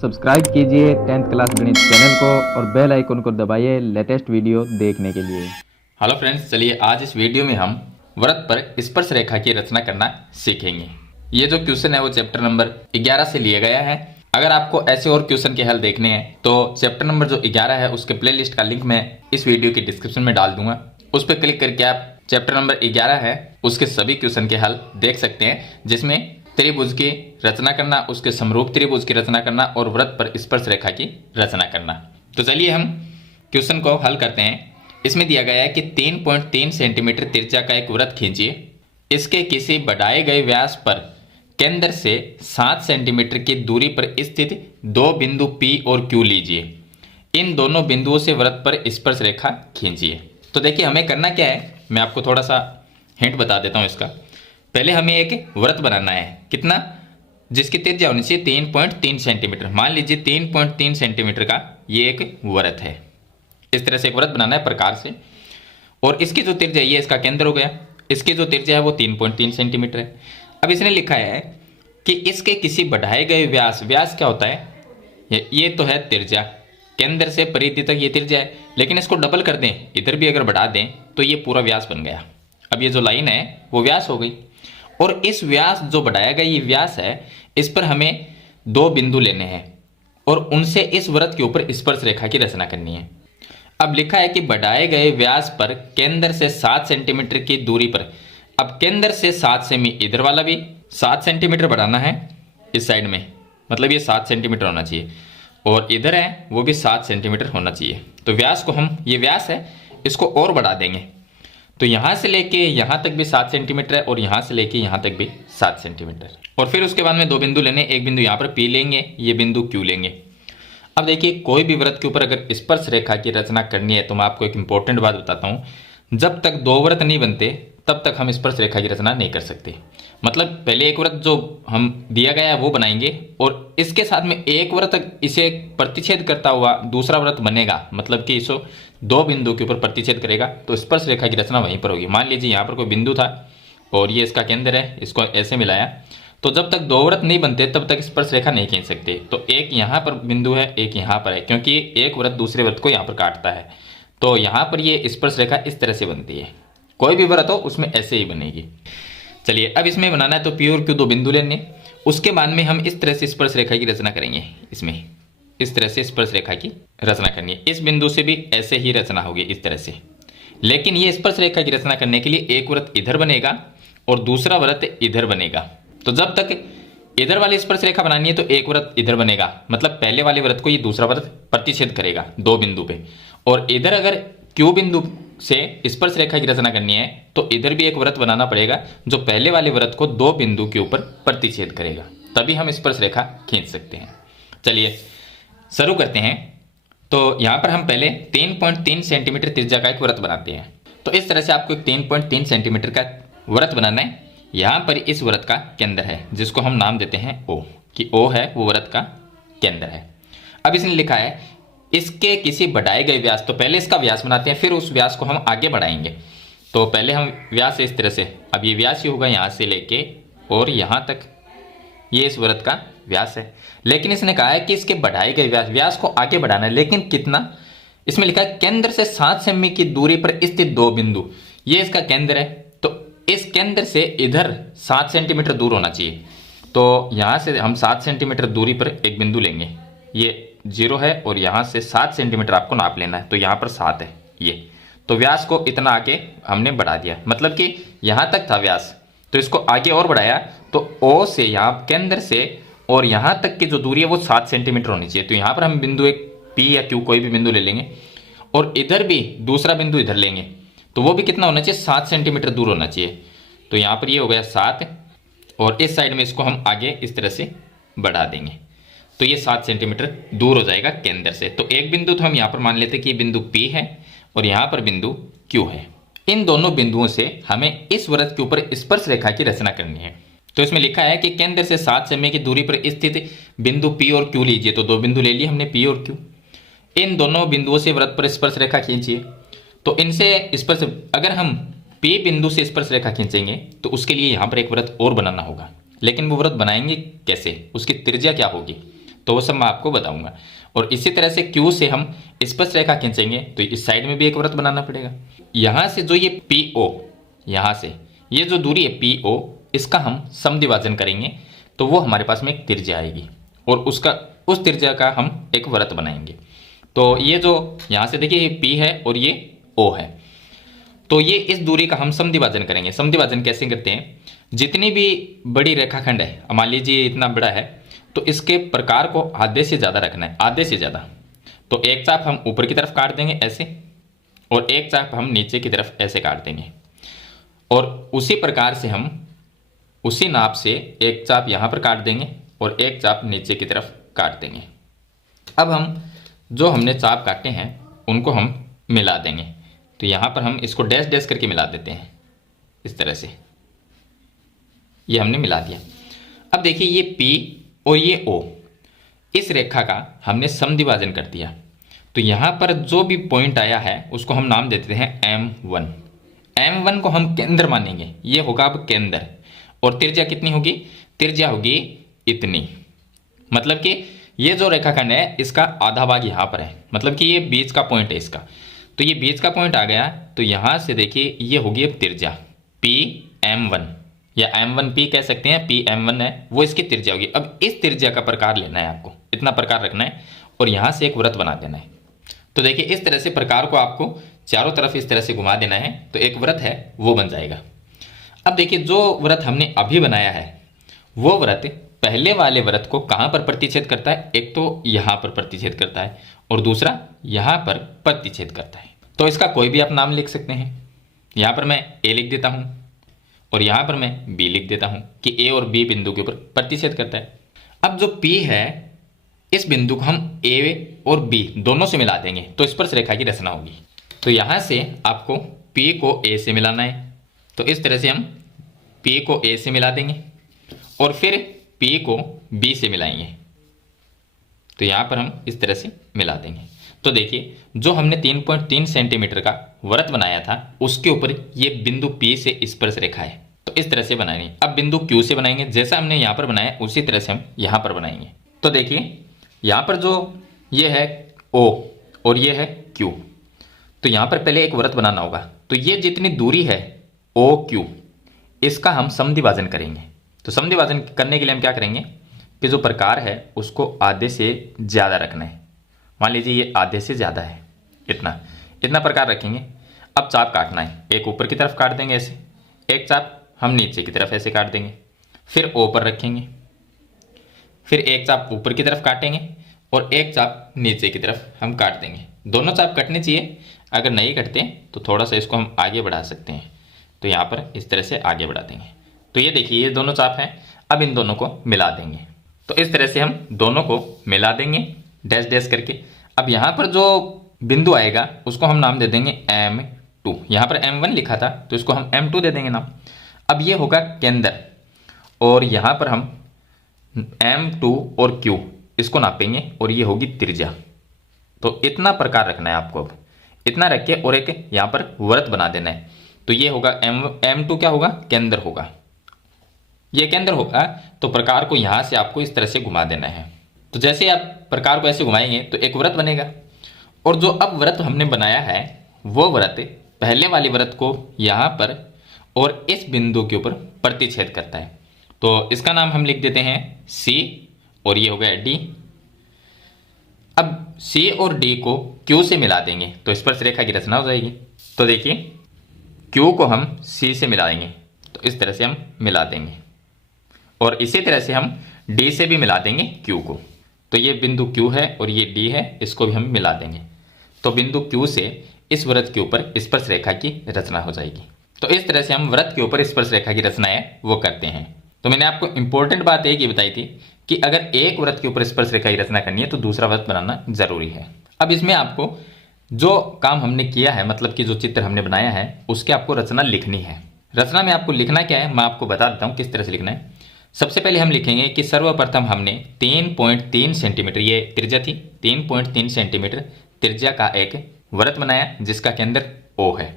Subscribe कीजिए 10th class गणित channel को और बेल आइकन को दबाइए लेटेस्ट वीडियो देखने के लिए। हेलो फ्रेंड्स, चलिए आज इस वीडियो में हम वृत्त पर स्पर्श रेखा की रचना करना सीखेंगे। ये जो क्वेश्चन है वो चैप्टर नंबर 11 से लिया गया है। अगर आपको ऐसे और क्वेश्चन के हल देखने हैं तो चैप्टर नंबर जो 11 है उसके प्लेलिस्ट का लिंक मैं इस वीडियो की डिस्क्रिप्शन में डाल दूंगा। उस पर क्लिक करके आप चैप्टर नंबर 11 है उसके सभी क्वेश्चन के हल देख सकते हैं, जिसमें त्रिभुज की रचना करना, उसके समरूप त्रिभुज की रचना करना और वृत्त पर स्पर्श रेखा की रचना करना। तो चलिए हम क्वेश्चन को हल करते हैं। इसमें दिया गया है कि 3.3 सेंटीमीटर त्रिज्या का एक वृत्त खींचिए। इसके किसी बढ़ाए गए व्यास पर केंद्र से 7 सेंटीमीटर की दूरी पर स्थित दो बिंदु P और Q लीजिए। इन दोनों बिंदुओं से वृत्त पर स्पर्श रेखा खींचिए। तो देखिए हमें करना क्या है, मैं आपको थोड़ा सा हिंट बता देता हूं इसका। पहले हमें एक वृत्त बनाना है, कितना, जिसकी त्रिज्या होनी चाहिए 3.3 सेंटीमीटर। मान लीजिए 3.3 सेंटीमीटर का ये एक वृत्त है। इस तरह से एक वृत्त बनाना है प्रकार से, और इसकी जो त्रिज्या ये इसका केंद्र हो गया। इसकी जो त्रिज्या है वो 3.3 सेंटीमीटर है। अब इसने लिखा है कि इसके किसी बढ़ाए गए व्यास, व्यास क्या होता है, ये तो है त्रिज्या, केंद्र से परिधि तक ये त्रिज्या है, लेकिन इसको डबल कर दें, इधर भी अगर बढ़ा दें तो ये पूरा व्यास बन गया। अब ये जो लाइन है वो व्यास हो गई, और इस व्यास जो बढ़ाया गया ये व्यास है, इस पर हमें दो बिंदु लेने हैं और उनसे इस वृत्त के ऊपर स्पर्श रेखा की रचना करनी है। अब लिखा है कि बढ़ाए गए व्यास पर केंद्र से 7 सेंटीमीटर की दूरी पर, अब केंद्र से 7 सेमी, इधर वाला भी 7 सेंटीमीटर बढ़ाना है इस साइड में, मतलब ये 7 सेंटीमीटर होना चाहिए, और इधर है वो भी 7 सेंटीमीटर होना चाहिए। तो व्यास को हम, ये व्यास है, इसको और बढ़ा देंगे। तो यहां से लेके यहां तक भी 7 सेंटीमीटर है और यहां से लेके यहां तक भी 7 सेंटीमीटर। और फिर उसके बाद में दो बिंदु लेने, एक बिंदु यहां पर P लेंगे, ये बिंदु Q लेंगे। अब देखिए कोई भी वृत्त के ऊपर अगर स्पर्श रेखा की रचना करनी है तो मैं आपको एक इंपॉर्टेंट बात बताता हूं, जब तक दो वृत्त नहीं बनते तब तक हम स्पर्श रेखा की रचना नहीं कर सकते। मतलब पहले एक वृत्त जो हम दिया गया है वो बनाएंगे, और इसके साथ में एक वृत्त इसे प्रतिच्छेद करता हुआ दूसरा वृत्त बनेगा, मतलब कि इसको दो बिंदु के ऊपर प्रतिच्छेद करेगा, तो स्पर्श रेखा की रचना वहीं पर होगी। मान लीजिए यहाँ पर कोई बिंदु था और ये इसका केंद्र है, इसको ऐसे मिलाया, तो जब तक दो वृत्त नहीं बनते तब तक स्पर्श रेखा नहीं खींच सकते। तो एक यहाँ पर बिंदु है, एक यहाँ पर है, क्योंकि एक वृत्त दूसरे वृत्त को यहाँ पर काटता है, तो यहाँ पर ये स्पर्श रेखा इस तरह से बनती है। कोई भी वृत्त हो उसमें ऐसे ही बनेगी। चलिए अब इसमें बनाना है तो P और Q दो बिंदु लेने, उसके बाद में हम इस तरह से स्पर्श रेखा की रचना करेंगे। इसमें इस तरह से स्पर्श रेखा की रचना करनी है। इस बिंदु से भी ऐसे ही रचना होगी इस तरह से, लेकिन ये स्पर्श रेखा की रचना करने के लिए एक वृत्त इधर बनेगा और दूसरा वृत्त इधर बनेगा। तो जब तक इधर वाली स्पर्श रेखा बनानी है तो एक वृत्त इधर बनेगा, मतलब पहले वाले वृत्त को ये दूसरा वृत्त प्रतिच्छेद करेगा दो बिंदु पे, और इधर अगर Q बिंदु से स्पर्श रेखा की रचना करनी है तो इधर भी एक वृत्त बनाना पड़ेगा जो पहले वाले वृत्त को दो बिंदु के ऊपर प्रतिच्छेद करेगा, तभी हम स्पर्श रेखा खींच सकते हैं। चलिए शुरू करते हैं। तो यहां पर हम पहले 3.3 सेंटीमीटर त्रिज्या का एक वृत्त बनाते हैं। तो इस तरह से आपको एक 3.3 सेंटीमीटर का वृत्त बनाना है। यहां पर इस वृत्त का केंद्र है, जिसको हम नाम देते हैं O, कि O है वो वृत्त का केंद्र है। अब इसने लिखा है इसके किसी बढ़ाए गए व्यास, तो पहले इसका व्यास बनाते हैं, फिर उस व्यास को हम आगे बढ़ाएंगे। तो पहले हम व्यास इस तरह से, अब ये व्यास ही होगा यहां से लेके और यहां तक, ये इस वृत्त का व्यास है। लेकिन इसने कहा है कि इसके बढ़ाए गए व्यास, व्यास को आगे बढ़ाना है, लेकिन कितना, इसमें लिखा है केंद्र से 7 सेमी की दूरी पर स्थित दो बिंदु, ये इसका केंद्र है, तो इस केंद्र से इधर 7 सेंटीमीटर दूर होना चाहिए। तो यहां से हम 7 सेंटीमीटर दूरी पर एक बिंदु लेंगे, ये 0 है, और यहां से 7 सेंटीमीटर आपको नाप लेना है। तो यहां पर 7 है ये, तो व्यास को इतना आगे हमने बढ़ा दिया, मतलब कि यहां तक था व्यास, तो इसको आगे और बढ़ाया, तो O से यहाँ केंद्र से और यहां तक की जो दूरी है वो 7 सेंटीमीटर होनी चाहिए। तो यहां पर हम बिंदु एक P या Q कोई भी बिंदु ले लेंगे, और इधर भी दूसरा बिंदु इधर लेंगे, तो वो भी कितना होना चाहिए, 7 सेंटीमीटर दूर होना चाहिए। तो यहां पर ये हो गया 7, और इस साइड में इसको हम आगे इस तरह से बढ़ा देंगे, तो ये 7 सेंटीमीटर दूर हो जाएगा केंद्र से। तो एक बिंदु तो हम यहाँ पर मान लेते हैं कि बिंदु P है और यहाँ पर बिंदु Q है। इन दोनों बिंदुओं से हमें इस वृत्त के ऊपर स्पर्श रेखा की रचना करनी है। तो इसमें लिखा है कि केंद्र से 7 सेमी की दूरी पर स्थित बिंदु P और Q लीजिए। तो दो बिंदु ले लिए हमने P और Q। इन दोनों बिंदुओं से वृत्त पर स्पर्श रेखा खींचिए। तो इनसे स्पर्श, अगर हम P बिंदु से स्पर्श रेखा खींचेंगे तो उसके लिए यहाँ पर एक वृत्त और बनाना होगा, लेकिन वो वृत्त बनाएंगे कैसे, उसकी त्रिज्या क्या होगी। तो वो सब मैं आपको बताऊंगा। और इसी तरह से क्यू से हम स्पर्श रेखा खींचेंगे तो इस साइड में भी एक वृत्त बनाना पड़ेगा। यहां से जो ये PO, यहां से ये जो दूरी है PO, इसका हम समद्विभाजन करेंगे तो वो हमारे पास में एक त्रिज्या आएगी और उस त्रिज्या का हम एक वृत्त बनाएंगे। तो ये जो यहां से देखिए ये P है और ये O है, तो ये इस दूरी का हम समद्विभाजन करेंगे। समद्विभाजन कैसे करते हैं, जितनी भी बड़ी रेखाखंड है, मान लीजिए इतना बड़ा है, तो इसके प्रकार को आधे से ज़्यादा रखना है, आधे से ज़्यादा। तो एक चाप हम ऊपर की तरफ काट देंगे ऐसे, और एक चाप हम नीचे की तरफ ऐसे काट देंगे, और उसी प्रकार से हम उसी नाप से एक चाप यहाँ पर काट देंगे और एक चाप नीचे की तरफ काट देंगे। अब हम जो हमने चाप काटे हैं उनको हम मिला देंगे। तो यहाँ पर हम इसको डैश डैश करके मिला देते हैं, इस तरह से ये हमने मिला दिया। अब देखिए ये P और ये O, इस रेखा का हमने समद्विभाजन कर दिया। तो यहाँ पर जो भी पॉइंट आया है उसको हम नाम देते हैं M1। M1 को हम केंद्र मानेंगे, ये होगा अब केंद्र। और त्रिज्या कितनी होगी, त्रिज्या होगी इतनी। मतलब कि ये जो रेखाखंड है इसका आधा भाग यहाँ पर है, मतलब कि ये बीच का पॉइंट है इसका। तो ये बीच का पॉइंट आ गया, तो यहाँ से देखिए ये होगी अब त्रिज्या PM1 या M1P कह सकते हैं, PM1 है वो इसकी त्रिज्या होगी। अब इस त्रिज्या का प्रकार लेना है आपको, इतना प्रकार रखना है और यहाँ से एक वृत्त बना देना है। तो देखिए इस तरह से प्रकार को आपको चारों तरफ इस तरह से घुमा देना है, तो एक वृत्त है वो बन जाएगा। अब देखिए जो वृत्त हमने अभी बनाया है वो वृत्त पहले वाले वृत्त को कहाँ पर प्रतिच्छेद करता है, एक तो यहाँ पर प्रतिच्छेद करता है और दूसरा यहाँ पर प्रतिच्छेद करता है। तो इसका कोई भी आप नाम लिख सकते हैं। यहाँ पर मैं A लिख देता हूँ और यहाँ पर मैं B लिख देता हूँ कि A और B बिंदु के ऊपर प्रतिच्छेद करता है। अब जो P है इस बिंदु को हम A और B दोनों से मिला देंगे तो स्पर्श रेखा की रचना होगी। तो यहाँ से आपको P को A से मिलाना है, तो इस तरह से हम P को A से मिला देंगे और फिर P को B से मिलाएंगे। तो यहाँ पर हम इस तरह से मिला देंगे। तो देखिए जो हमने 3.3 सेंटीमीटर का वृत्त बनाया था उसके ऊपर ये बिंदु P से स्पर्श रेखा है, तो इस तरह से बनाएंगे। अब बिंदु Q से बनाएंगे, जैसा हमने यहाँ पर बनाया उसी तरह से हम यहाँ पर बनाएंगे। तो देखिए यहाँ पर जो ये है O और ये है Q, तो यहाँ पर पहले एक वृत्त बनाना होगा। तो ये जितनी दूरी है OQ, इसका हम समद्विभाजन करेंगे। तो समद्विभाजन करने के लिए हम क्या करेंगे कि जो प्रकार है उसको आधे से ज़्यादा रखना है। मान लीजिए ये आधे से ज़्यादा है, इतना प्रकार रखेंगे। अब चाप काटना है, एक ऊपर की तरफ काट देंगे ऐसे, एक चाप हम नीचे की तरफ ऐसे काट देंगे, फिर O पर रखेंगे, फिर एक चाप ऊपर की तरफ काटेंगे और एक चाप नीचे की तरफ हम काट देंगे। दोनों चाप कटने चाहिए, अगर नहीं कटते तो थोड़ा सा इसको हम आगे बढ़ा सकते हैं। तो यहाँ पर इस तरह से आगे बढ़ा देंगे। तो ये देखिए ये दोनों चाप हैं, अब इन दोनों को मिला देंगे। तो इस तरह से हम दोनों को मिला देंगे डैश डैश करके। अब यहाँ पर जो बिंदु आएगा उसको हम नाम दे देंगे M2। यहाँ पर M1 लिखा था तो इसको हम M2 दे देंगे नाम। अब ये होगा केंद्र और यहाँ पर हम M2 और Q इसको नापेंगे और ये होगी त्रिज्या। तो इतना प्रकार रखना है आपको, अब इतना रख के और एक यहाँ पर वृत्त बना देना है। तो ये होगा M2 क्या होगा, केंद्र होगा, ये केंद्र होगा। तो प्रकार को यहाँ से आपको इस तरह से घुमा देना है। तो जैसे आप प्रकार को ऐसे घुमाएंगे तो एक वृत्त बनेगा। और जो अब वृत्त हमने बनाया है वो वृत्त पहले वाले वृत्त को यहाँ पर और इस बिंदु के ऊपर प्रतिच्छेद करता है। तो इसका नाम हम लिख देते हैं C और ये हो गया D। अब C और D को Q से मिला देंगे तो स्पर्श रेखा की रचना हो जाएगी। तो देखिए Q को हम C से मिलाएंगे तो इस तरह से हम मिला देंगे और इसी तरह से हम D से भी मिला देंगे Q को। तो ये बिंदु Q है और ये D है, इसको भी हम मिला देंगे। तो बिंदु Q से इस वृत्त के ऊपर स्पर्श रेखा की रचना हो जाएगी। तो इस तरह से हम वृत्त के ऊपर स्पर्श रेखा की रचना है वो करते हैं। तो मैंने आपको इंपॉर्टेंट बात एक ही बताई थी कि अगर एक वृत्त के ऊपर स्पर्श रेखा की रचना करनी है तो दूसरा वृत्त बनाना जरूरी है। अब इसमें आपको जो काम हमने किया है, मतलब कि जो चित्र हमने बनाया है उसके आपको रचना लिखनी है। रचना में आपको लिखना क्या है मैं आपको बता देता हूँ किस तरह से लिखना है। सबसे पहले हम लिखेंगे कि सर्वप्रथम हमने 3.3 सेंटीमीटर, ये त्रिज्या थी, 3.3 सेंटीमीटर त्रिज्या का एक वृत्त बनाया जिसका केंद्र O है।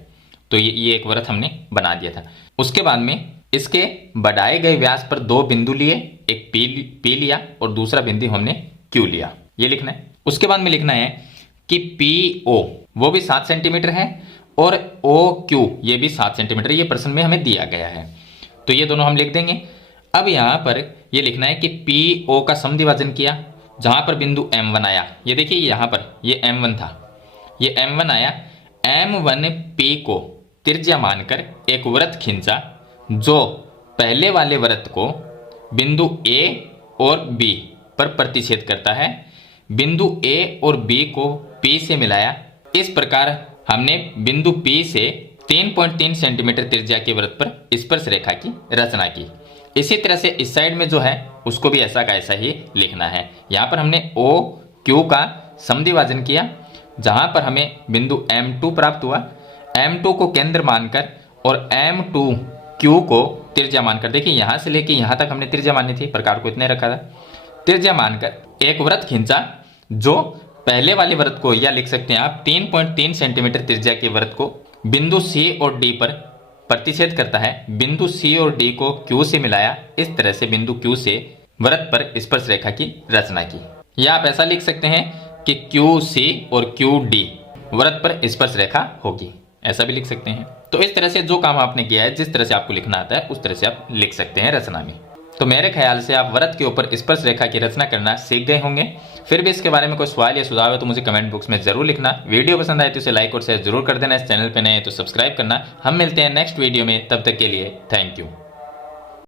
तो ये एक वृत्त हमने बना दिया था। उसके बाद में इसके बढ़ाए गए व्यास पर दो बिंदु लिए, एक P लिया और दूसरा बिंदु हमने क्यू लिया, ये लिखना है। उसके बाद में लिखना है कि पी ओ वो भी 7 सेंटीमीटर है और ओ क्यू ये भी 7 सेंटीमीटर, ये प्रश्न में हमें दिया गया है, तो ये दोनों हम लिख देंगे। अब यहां पर ये लिखना है कि पी ओ का समद्विभाजन किया, जहां पर बिंदु M1 आया, ये देखिए यहां पर ये M1 था, ये M1 आया, M1 P को त्रिज्या मानकर एक वृत्त खींचा जो पहले वाले वृत्त को बिंदु A और B पर प्रतिच्छेद करता है, बिंदु A और B को P से मिलाया। इस प्रकार हमने बिंदु P से 3.3 सेंटीमीटर त्रिज्या के वृत्त पर स्पर्श रेखा की रचना की। इसी तरह से इस साइड में जो है उसको भी ऐसा का ऐसा ही लिखना है। यहाँ पर हमने O Q का समद्विभाजन किया, जहां पर हमें बिंदु M2 प्राप्त हुआ, M2 को केंद्र मानकर और M2 Q को त्रिज्या मानकर, देखिए यहां से लेके यहां तक हमने त्रिज्या मानी थी, प्रकार को इतने रखा था, त्रिज्या मानकर एक वृत्त खींचा जो पहले वाले वृत्त को, या लिख सकते हैं आप 3.3 सेंटीमीटर त्रिज्या के वृत्त को बिंदु C और D पर प्रतिच्छेद करता है, बिंदु C और D को Q से मिलाया। इस तरह से बिंदु Q से वृत्त पर स्पर्श रेखा की रचना की। या आप ऐसा लिख सकते हैं कि QC और QD वृत्त पर स्पर्श रेखा होगी, ऐसा भी लिख सकते हैं। तो इस तरह से जो काम आपने किया है, जिस तरह से आपको लिखना आता है उस तरह से आप लिख सकते हैं रचना में। तो मेरे ख्याल से आप वृत्त के ऊपर स्पर्श रेखा की रचना करना सीख गए होंगे। फिर भी इसके बारे में कोई सवाल या सुझाव है तो मुझे कमेंट बॉक्स में जरूर लिखना। वीडियो पसंद आए तो इसे लाइक और शेयर जरूर कर देना। इस चैनल पर नए तो सब्सक्राइब करना। हम मिलते हैं नेक्स्ट वीडियो में, तब तक के लिए थैंक यू।